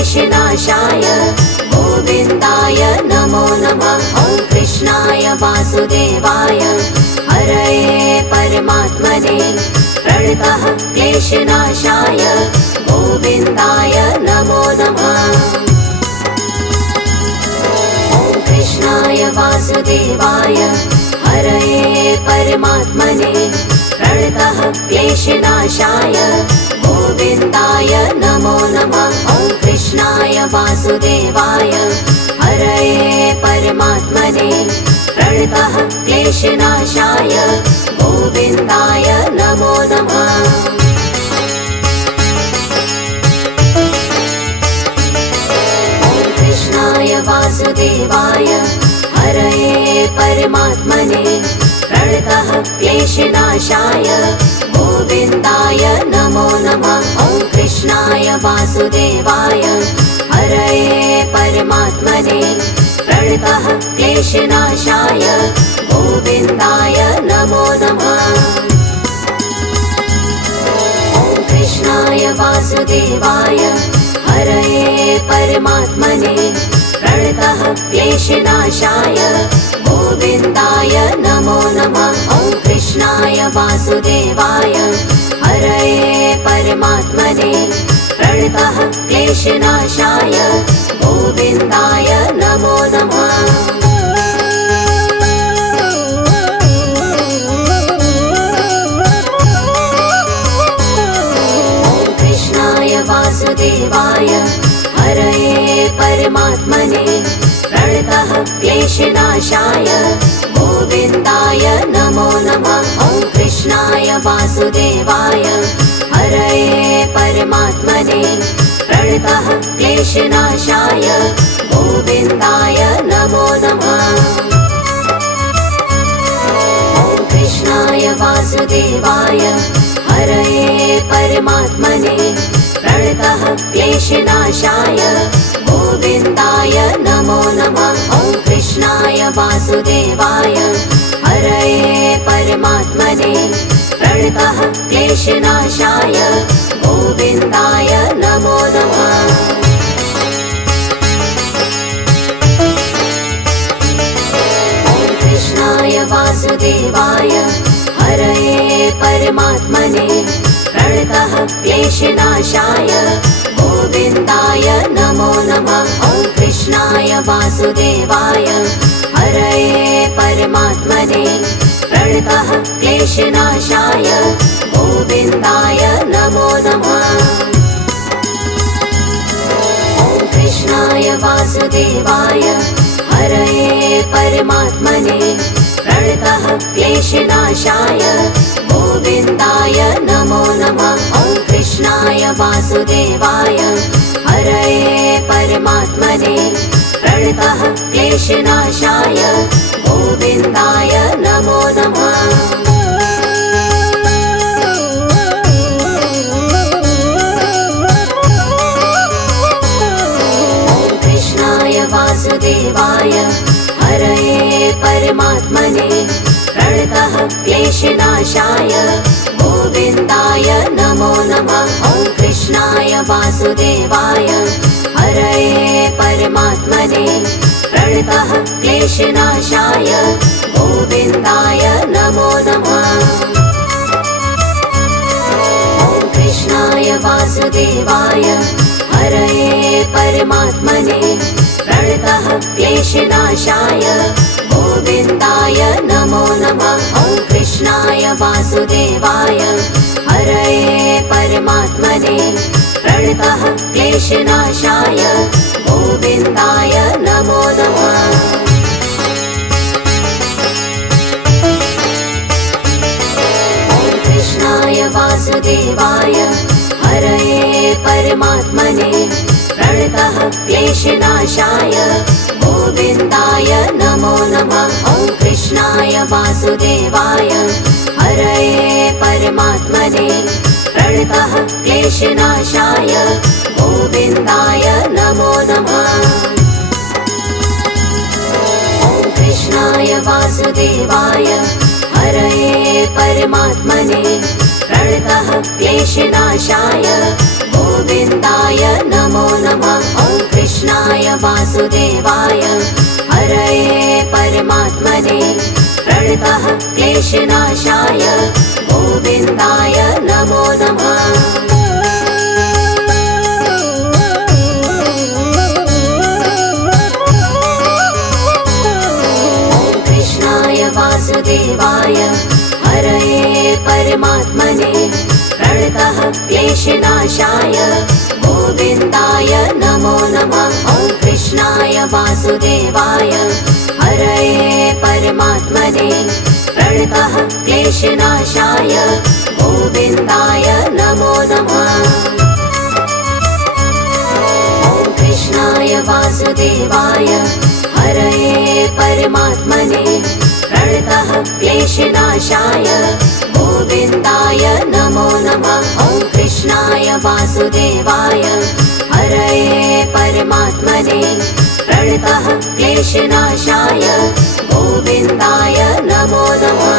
क्लेशनाशाय गोविन्दाय नमो नमः। ॐ कृष्णाय वासुदेवाय हरये परमात्मने प्रणतः क्लेशनाशाय गोविन्दाय नमो नमः। ॐ कृष्णाय वासुदेवाय हरये परमात्मने प्रणतः क्लेशनाशाय गोविन्दाय नमो नमः। ॐ कृष्णाय वासुदेवाय हरये परमात्मने प्रणतः क्लेशनाशाय गोविन्दाय नमो नमः। ॐ कृष्णाय वासुदेवाय हरये परमात्मने प्रणतः क्लेशनाशाय गोविन्दाय नमो नमः। ॐ कृष्णाय वासुदेवाय हरये परमात्मने प्रणतः क्लेशनाशाय गोविन्दाय नमो नमः। ॐ कृष्णाय वासुदेवाय हरये परमात्मने प्रणतः क्लेशनाशाय गोविन्दाय नमो नमः। ॐ कृष्णाय वासुदेवाय हरये परमात्मने प्रणतः क्लेशनाशाय गोविन्दाय नमो नमः। ॐ कृष्णाय वासुदेवाय हरये परमात्मने प्रणतः क्लेशनाशाय गोविन्दाय नमो नमः। ॐ कृष्णाय वासुदेवाय हरये परमात्मने प्रणतः क्लेशनाशाय गोविन्दाय नमो नमः। ॐ कृष्णाय वासुदेवाय हरये परमात्मने प्रणतः क्लेशनाशाय गोविन्दाय नमो नमः। ॐ कृष्णाय वासुदेवाय हरये परमात्मने प्रणतः क्लेशनाशाय गोविन्दाय नमो नमः। ॐ कृष्णाय वासुदेवाय हरये परमात्मने प्रणतः क्लेशनाशाय गोविन्दाय नमो नमः। ॐ कृष्णाय वासुदेवाय हरये परमात्मने प्रणतः क्लेशनाशाय गोविन्दाय नमो नमः। ॐ कृष्णाय वासुदेवाय हरये परमात्मने प्रणतः क्लेशनाशाय गोविन्दाय नमो नमः। ॐ कृष्णाय वासुदेवाय हरये परमात्मने प्रणतः क्लेशनाशाय गोविन्दाय नमो नमः। ॐ कृष्णाय वासुदेवाय हरये परमात्मने प्रणतः क्लेशनाशाय गोविन्दाय नमो नमः। ॐ कृष्णाय वासुदेवाय हरये परमात्मने प्रणतः क्लेशनाशाय गोविन्दाय नमो नमः। ॐ कृष्णाय वासुदेवाय हरये परमात्मने प्रणतः क्लेशनाशाय गोविन्दाय नमो नमः। ॐ कृष्णाय वासुदेवाय हरये परमात्मने प्रणतः क्लेशनाशाय गोविन्दाय नमो नमः। ॐ कृष्णाय वासुदेवाय हरये परमात्मने प्रणतः क्लेशनाशाय गोविन्दाय नमो नमः। ॐ कृष्णाय वासुदेवाय हरये परमात्मने प्रणतः क्लेशनाशाय गोविन्दाय नमो नमः। ॐ कृष्णाय वासुदेवाय हरये परमात्मने प्रणतः क्लेशनाशाय गोविन्दाय नमो नमः। वासुदेवाय हरये परमात्मने प्रणतः क्लेशनाशाय गोविन्दाय नमो नमः। वासुदेवाय हरये परमात्मने प्रणतः क्लेशनाशाय गोविन्दाय नमो नमः। ॐ कृष्णाय वासुदेवाय हरये परमात्मने प्रणतः क्लेशनाशाय गोविन्दाय नमो नमः। ॐ कृष्णाय वासुदेवाय हरये परमात्मने प्रणतः क्लेशनाशाय गोविन्दाय नमो नमः। ॐ कृष्णाय वासुदेवाय हरये परमात्मने प्रणतः क्लेशनाशाय गोविन्दाय नमो नमः।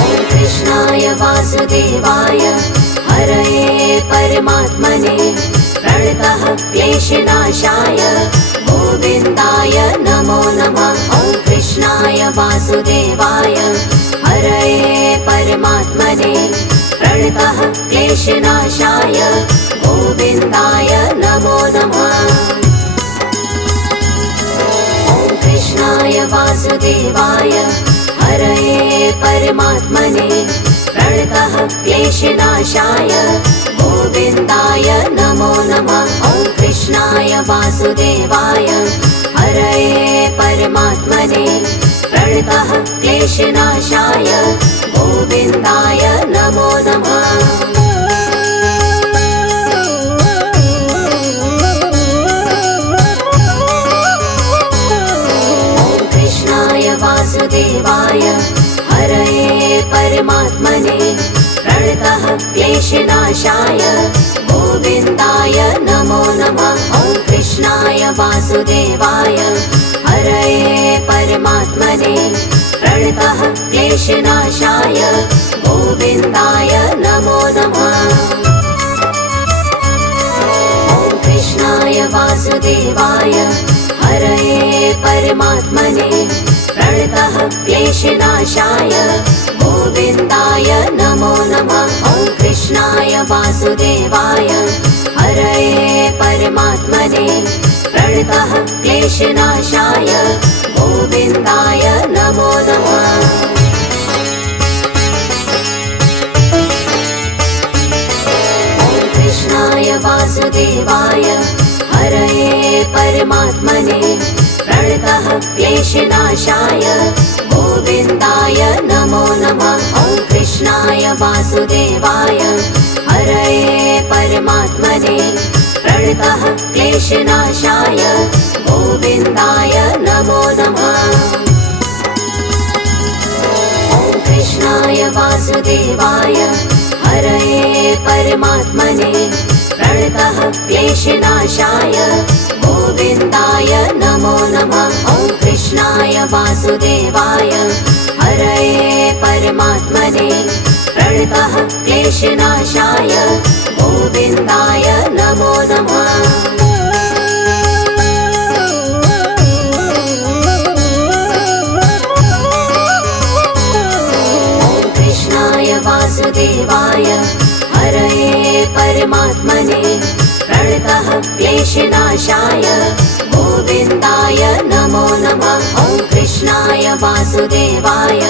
ॐ कृष्णाय वासुदेवाय हरये परमात्मने प्रणतः क्लेशनाशाय गोविन्दाय नमो नमः। ॐ कृष्णाय वासुदेवाय हरये परमात्मने प्रणतः क्लेशनाशाय गोविन्दाय नमो नमः। ॐ कृष्णाय वासुदेवाय हरये परमात्मने प्रणतः क्लेशनाशाय गोविन्दाय नमो नमः। ॐ कृष्णाय वासुदेवाय हरये परमात्मने प्रणतः क्लेशनाशाय गोविन्दाय नमो नमः। ॐ कृष्णाय वासुदेवाय हरये परमात्मने प्रणतः क्लेशनाशाय गोविन्दाय नमो नमः। ॐ कृष्णाय वासुदेवाय हरये परमात्मने प्रणतः क्लेशनाशाय गोविन्दाय नमो नमः। ॐ कृष्णाय वासुदेवाय हरये परमात्मने प्रणतः क्लेशनाशाय गोविन्दाय नमो नमः। ॐ कृष्णाय वासुदेवाय हरये परमात्मने प्रणतः क्लेशनाशाय गोविन्दाय नमो नमः। ॐ कृष्णाय वासुदेवाय हरये परमात्मने प्रणतः क्लेशनाशाय गोविन्दाय नमो नमः। ॐ कृष्णाय वासुदेवाय हरये परमात्मने प्रणतः क्लेशनाशाय गोविन्दाय नमो नमः। ॐ कृष्णाय वासुदेवाय हरये परमात्मने प्रणतः क्लेशनाशाय गोविन्दाय नमो नमः। ॐ कृष्णाय वासुदेवाय हरये परमात्मने प्रणतः क्लेशनाशाय गोविन्दाय नमो नमः। ॐ कृष्णाय वासुदेवाय हरये परमात्मने प्रणतः क्लेशनाशाय गोविन्दाय नमो नमः। ॐ कृष्णाय वासुदेवाय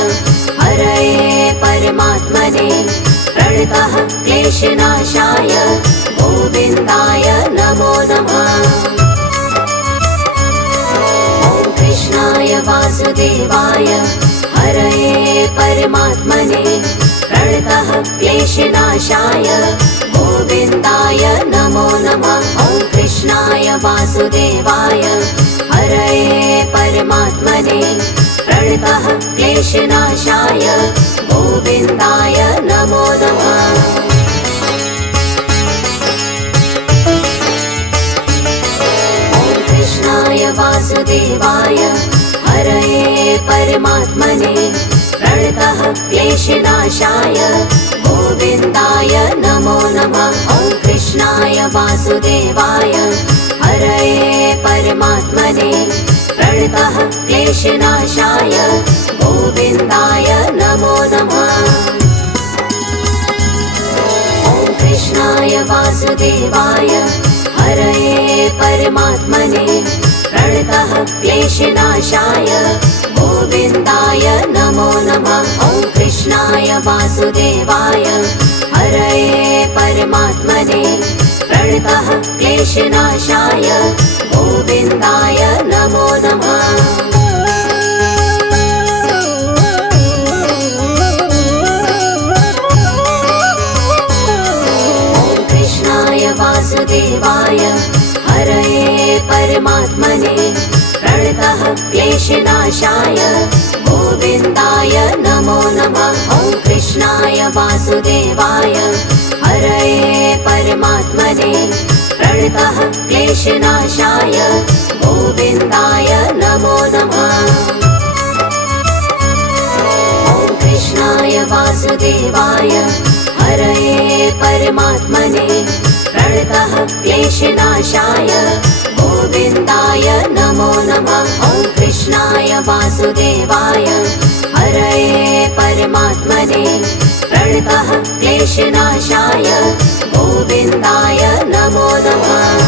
हरये परमात्मने प्रणतः क्लेशनाशाय गोविन्दाय नमो नमः। ॐ कृष्णाय वासुदेवाय हरये परमात्मने प्रणतः क्लेशनाशाय गोविन्दाय नमो नमः। ॐ कृष्णाय वासुदेवाय हरये परमात्मने प्रणतः क्लेशनाशाय गोविन्दाय नमो नमः। ॐ कृष्णाय वासुदेवाय हरये परमात्मने प्रणतः क्लेशनाशाय गोविन्दाय नमो नमः। वासुदेवाय हरये परमात्मने प्रणतः क्लेशनाशाय गोविन्दाय नमो नमः। ॐ कृष्णाय वासुदेवाय हरये परमात्मने प्रणतः क्लेशनाशाय गोविन्दाय नमो नमः। ॐ कृष्णाय वासुदेवाय हरये परमात्मने प्रणतः क्लेशनाशाय गोविन्दाय नमो नमः। ॐ कृष्णाय वासुदेवाय हरये परमात्मने प्रणतः क्लेशनाशाय गोविन्दाय नमो नमः। ॐ कृष्णाय वासुदेवाय हरये परमात्मने प्रणतः क्लेशनाशाय गोविन्दाय नमो नमः। ॐ कृष्णाय वासुदेवाय हरये परमात्मने प्रणतः क्लेशनाशाय गोविन्दाय नमो नमः। ॐ कृष्णाय वासुदेवाय हरये परमात्मने प्रणतः क्लेशनाशाय गोविन्दाय नमो नमः।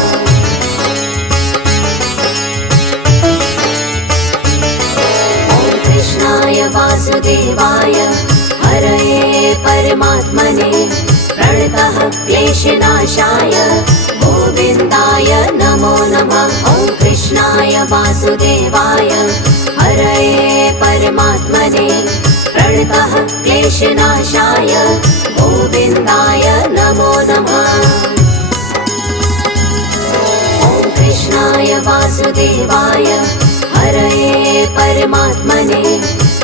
ॐ कृष्णाय वासुदेवाय हरये परमात्मने प्रणतः क्लेशनाशाय गोविन्दाय नमो नमः। ॐ कृष्णाय वासुदेवाय हरये परमात्मने प्रणतः क्लेशनाशाय गोविन्दाय नमो नमः। ॐ कृष्णाय वासुदेवाय हरये परमात्मने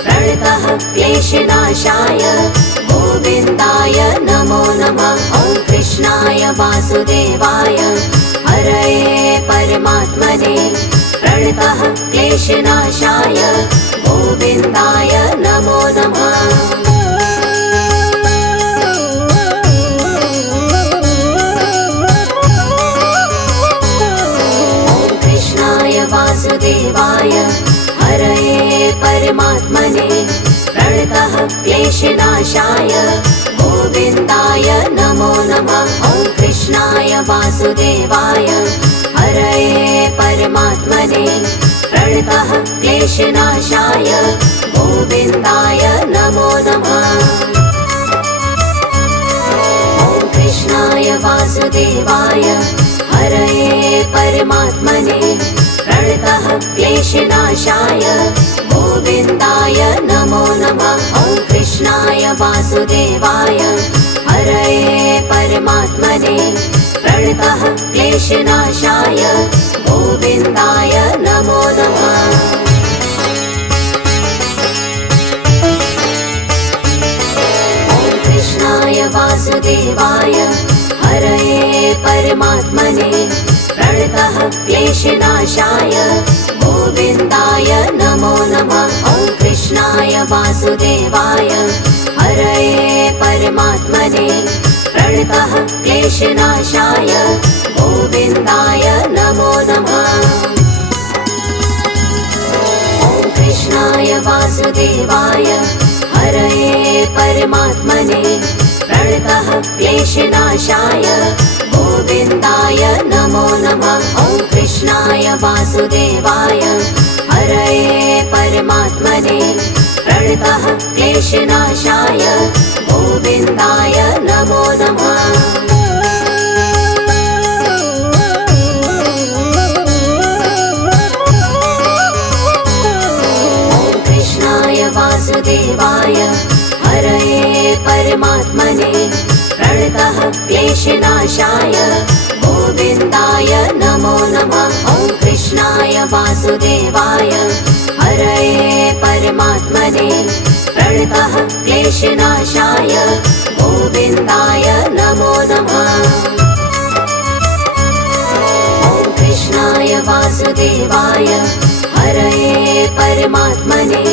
प्रणतः क्लेशनाशाय गोविन्दाय नमो नमः। ॐ कृष्णाय वासुदेवाय हरये परमात्मने प्रणतः क्लेशनाशाय गोविन्दाय नमो नमः। ॐ कृष्णाय वासुदेवाय हरये परमात्मने प्रणतः क्लेशनाशाय गोविन्दाय नमो नमः। ॐ कृष्णाय वासुदेवाय हरये परमात्मने प्रणतः क्लेशनाशाय गोविन्दाय नमो नमः। ॐ कृष्णाय वासुदेवाय हरये परमात्मने प्रणतः क्लेशनाशाय गोविन्दाय नमो नमः। ॐ कृष्णाय वासुदेवाय हरये परमात्मने प्रणतः क्लेशनाशाय गोविन्दाय नमो नमः। ॐ कृष्णाय वासुदेवाय हरये परमात्मने प्रणतः क्लेशनाशाय गोविन्दाय नमो नमः। ॐ कृष्णाय वासुदेवाय हरये परमात्मने प्रणतः क्लेशनाशाय गोविन्दाय नमो नमः। ॐ कृष्णाय वासुदेवाय हरये परमात्मने प्रणतः क्लेशनाशाय गोविन्दाय नमो नमः। ॐ कृष्णाय वासुदेवाय हरये परमात्मने प्रणतः क्लेशनाशाय गोविन्दाय नमो नमः। ॐ कृष्णाय वासुदेवाय हरये परमात्मने प्रणतः क्लेशनाशाय गोविन्दाय नमो नमः। ॐ कृष्णाय वासुदेवाय हरये परमात्मने प्रणतः क्लेशनाशाय गोविन्दाय नमो नमः। ॐ कृष्णाय वासुदेवाय हरये परमात्मने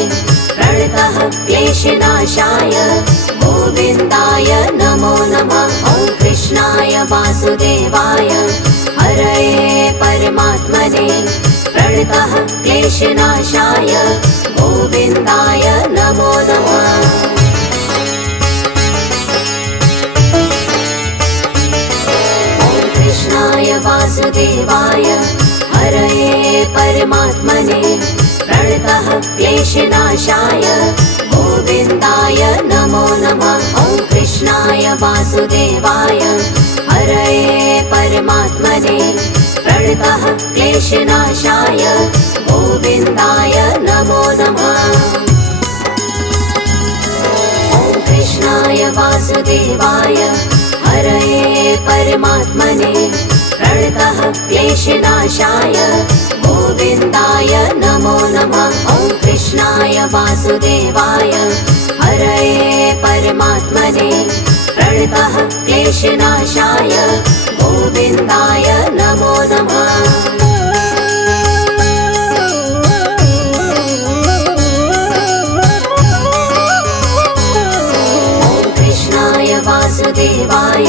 प्रणतः क्लेशनाशाय गोविन्दाय नमो नमः। ॐ कृष्णाय वासुदेवाय क्लेशनाशाय गोविन्दाय नमो नमः। कृष्णाय वासुदेवाय हरये परमात्मने प्रणतः क्लेशनाशाय गोविन्दाय नमो नमः। ॐ कृष्णाय वासुदेवाय हरये परमात्मने प्रणतः क्लेशनाशाय गोविन्दाय नमो नमः। ॐ कृष्णाय वासुदेवाय हरये परमात्मने प्रणतः क्लेशनाशाय गोविन्दाय नमो नमः। ॐ कृष्णाय वासुदेवाय हरये परमात्मने प्रणतः क्लेशनाशाय गोविन्दाय नमो नमः। वासुदेवाय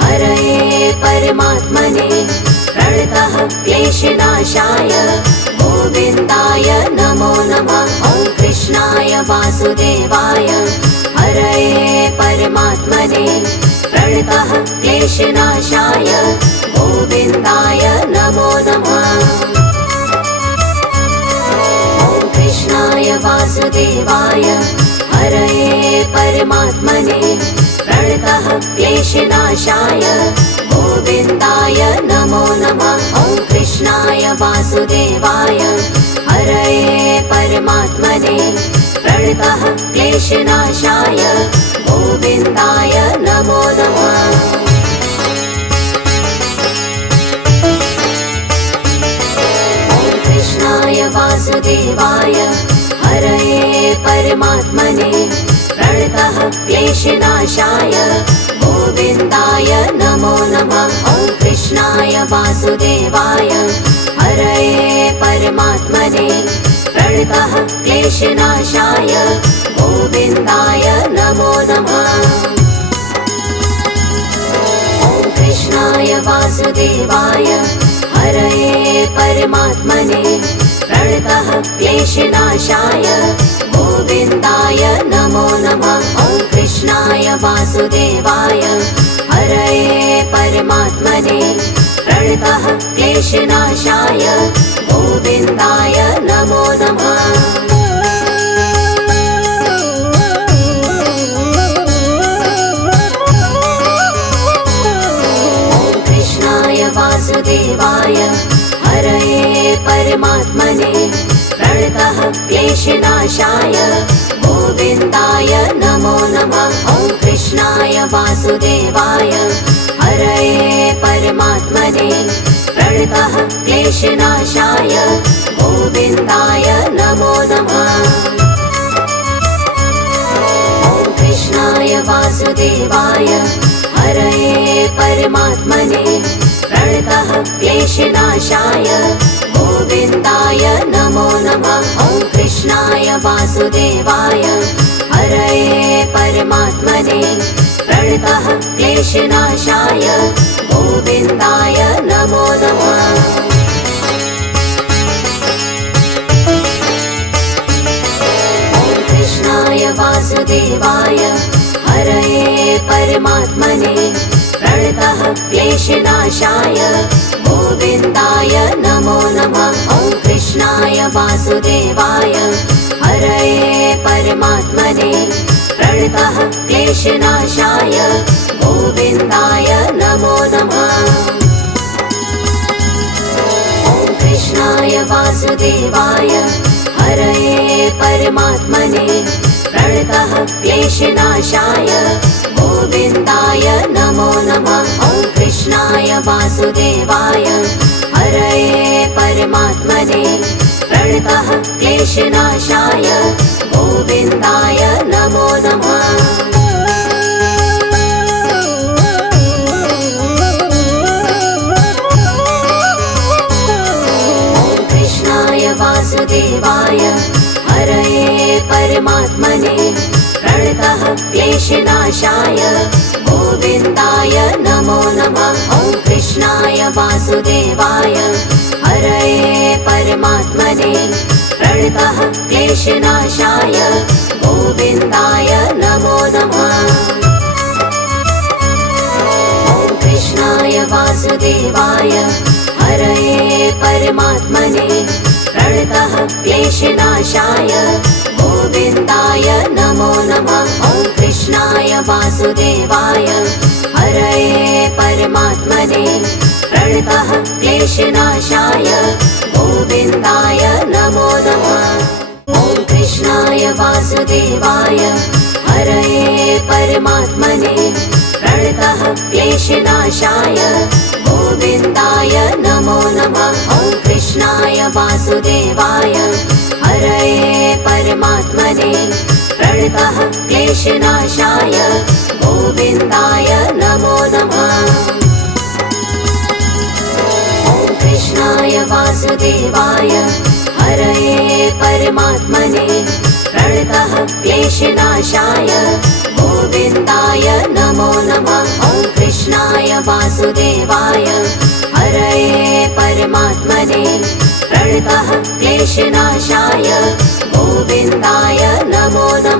हरये परमात्मने प्रणतः क्लेशनाशाय गोविन्दाय नमो नमः। ॐ कृष्णाय वासुदेवाय हरये परमात्मने प्रणतः क्लेशनाशाय गोविन्दाय नमो नमः। ॐ कृष्णाय वासुदेवाय हरये परमात्मने प्रणतः क्लेशनाशाय गोविन्दाय नमो नमः। ॐ कृष्णाय वासुदेवाय हरये परमात्मने प्रणतः क्लेशनाशाय गोविन्दाय नमो नमः। ॐ कृष्णाय वासुदेवाय हरये परमात्मने प्रणतः क्लेशनाशाय गोविन्दाय नमो नमः। ॐ कृष्णाय वासुदेवाय हरये परमात्मने प्रणतः क्लेशनाशाय गोविन्दाय नमो नमः। ॐ कृष्णाय वासुदेवाय हरये परमात्मने प्रणतः क्लेशनाशाय गोविन्दाय नमो नमः। ॐ कृष्णाय वासुदेवाय हरये परमात्मने प्रणतः क्लेशनाशाय गोविन्दाय नमो नमः। ॐ कृष्णाय वासुदेवाय हरये परमात्मने प्रणतः क्लेशनाशाय गोविन्दाय नमो नमः। ॐ कृष्णाय वासुदेवाय हरये परमात्मने प्रणतः क्लेशनाशाय गोविन्दाय नमो नमः। ॐ कृष्णाय वासुदेवाय हरये परमात्मने प्रणतः क्लेशनाशाय गोविन्दाय नमो नमः। ॐ कृष्णाय वासुदेवाय हरये परमात्मने प्रणतः क्लेशनाशाय गोविन्दाय नमो नमः। ॐ कृष्णाय वासुदेवाय हरये परमात्मने प्रणतः क्लेशनाशाय गोविन्दाय नमो नमः। ॐ कृष्णाय वासुदेवाय हरये परमात्मने प्रणतः क्लेशनाशाय गोविन्दाय नमो नमः। ॐ कृष्णाय वासुदेवाय हरये परमात्मने प्रणतः क्लेशनाशाय गोविन्दाय नमो नमः। ॐ कृष्णाय वासुदेवाय हरये परमात्मने प्रणतः क्लेशनाशाय गोविन्दाय नमो नमः। वासुदेवाय हरये परमात्मने प्रणतः क्लेशनाशाय गोविन्दाय नमो नमः। ॐ कृष्णाय वासुदेवाय हरये परमात्मने प्रणतः क्लेशनाशाय गोविन्दाय नमो नमः। ॐ कृष्णाय वासुदेवाय हरये परमात्मने प्रणतः क्लेशनाशाय गोविन्दाय नमो नमः। ॐ कृष्णाय वासुदेवाय हरये परमात्मने प्रणतः क्लेशनाशाय गोविन्दाय नमो नमः। ॐ कृष्णाय वासुदेवाय हरये परमात्मने प्रणतः क्लेशनाशाय गोविन्दाय नमो नमः। ॐ कृष्णाय वासुदेवाय हरये परमात्मने प्रणतः क्लेशनाशाय गोविन्दाय नमो नमः। ॐ कृष्णाय वासुदेवाय हरये परमात्मने प्रणतः क्लेशनाशाय गोविन्दाय नमो नमः। ॐ कृष्णाय वासुदेवाय हरये परमात्मने प्रणतः क्लेशनाशाय गोविन्दाय नमो नमः।